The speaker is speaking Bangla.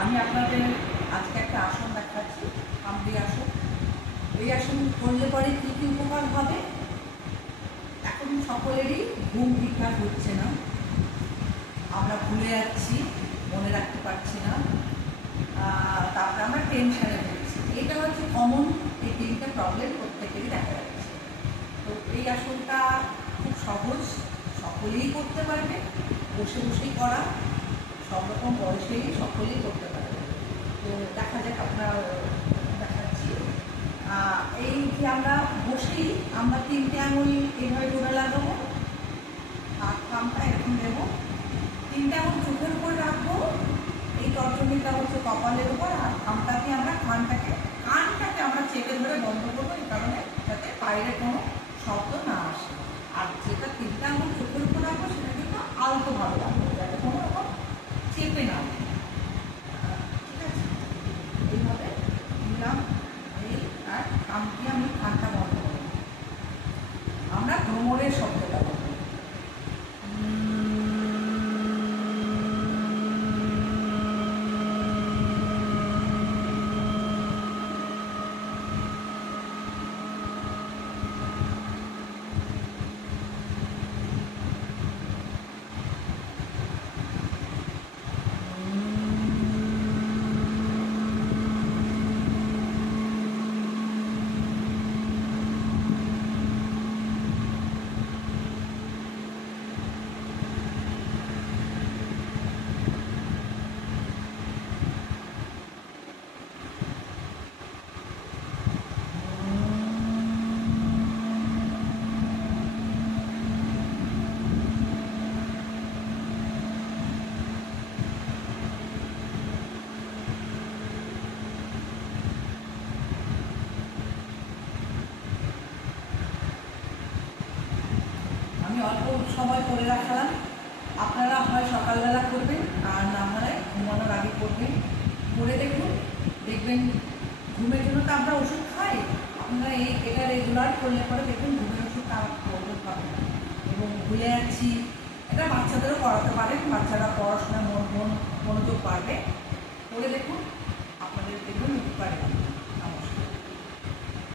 আমি আপনাদের আজকে একটা আসন দেখাচ্ছি, কামড়ি আসন। এই আসন করলে পরে কী কী উপকার হবে? এখন সকলেরই ঘুম ঠিকঠাক হচ্ছে না, আমরা ভুলে যাচ্ছি, মনে রাখতে পারছি না, তারপরে আমরা টেনশনে পড়ছি। এটা হচ্ছে কমন, এই তিনটা প্রবলেম প্রত্যেকেরই দেখা যাচ্ছে। তো এই আসনটা খুব সহজ, সকলেই করতে পারবে, বসে বসেই করা, সব রকম বয়সেই সকলেই করতে পারবে। তো দেখা যাক, আপনার দেখাচ্ছি। এই যে আমরা বসেই আমরা তিনটে আঙুল এইভাবে ধরে লাগাবো, হাত পামটা এরকম দেবো, তিনটে আঙুল চোখের উপর রাখবো, এই তর্জনীটা হচ্ছে কপালের উপর, আর খামটাকে আমরা কানটাকে আমরা চেপে ধরে বন্ধ করবো, এই কারণে যাতে বাইরে কোনো শব্দ না আসে। আর যেটা তিনটে আঙুল চোখের উপর রাখবো সেটা কিন্তু আলতোভাবে রাখবো, যাতে কোনো রকম চেপে না আসে। ঠিক আছে, এইভাবে নিলাম, এই আর কানটি আমি কানটা বন্ধ করবো, আমরা ভ্রমণের শব্দটা বলবো। আমি অল্প সময় করে রাখলাম, আপনারা হয় সকালবেলা করবেন, আর না হয় ঘুমানোর আগে করবেন। করে দেখুন, দেখবেন ঘুমের জন্য তো আমরা ওষুধ খাই, আপনারা এটা রেগুলার করলে পরে দেখবেন ঘুমের ওষুধটা ওষুধ পাবেন না এবং ভুলে যাচ্ছি। এটা বাচ্চাদেরও করাতে পারেন, বাচ্চারা পড়াশোনায় মনোযোগ পারবে। করে দেখুন, আপনাদের দেখবেন উপকার হবে।